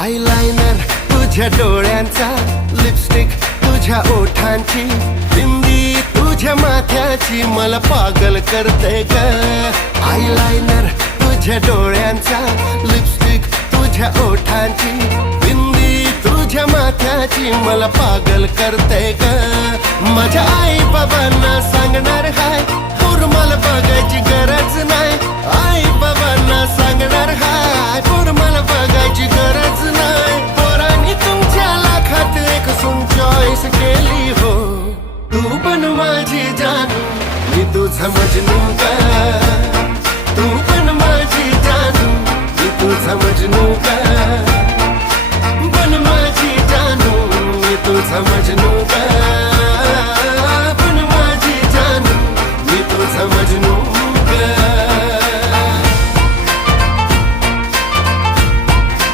Eyeliner तुझ्या डोळ्यांचा lipstick तुझ्या ओठांची बिंदी तुझ्या माथ्याची मला पागल करते ग. आयलायनर तुझ्या डोळ्यांचा लिपस्टिक तुझ्या ओठांची बिंदी तुझ्या माथ्याची मला पागल करते ग. माझ्या आई बाबांना सांगणार चॉईस केली हो. तू पण माझी जानू मी तुझा मजनू का तू पण माझी जानू मी तुझा मजनू का पण माझी जानू मी तुझा मजनू का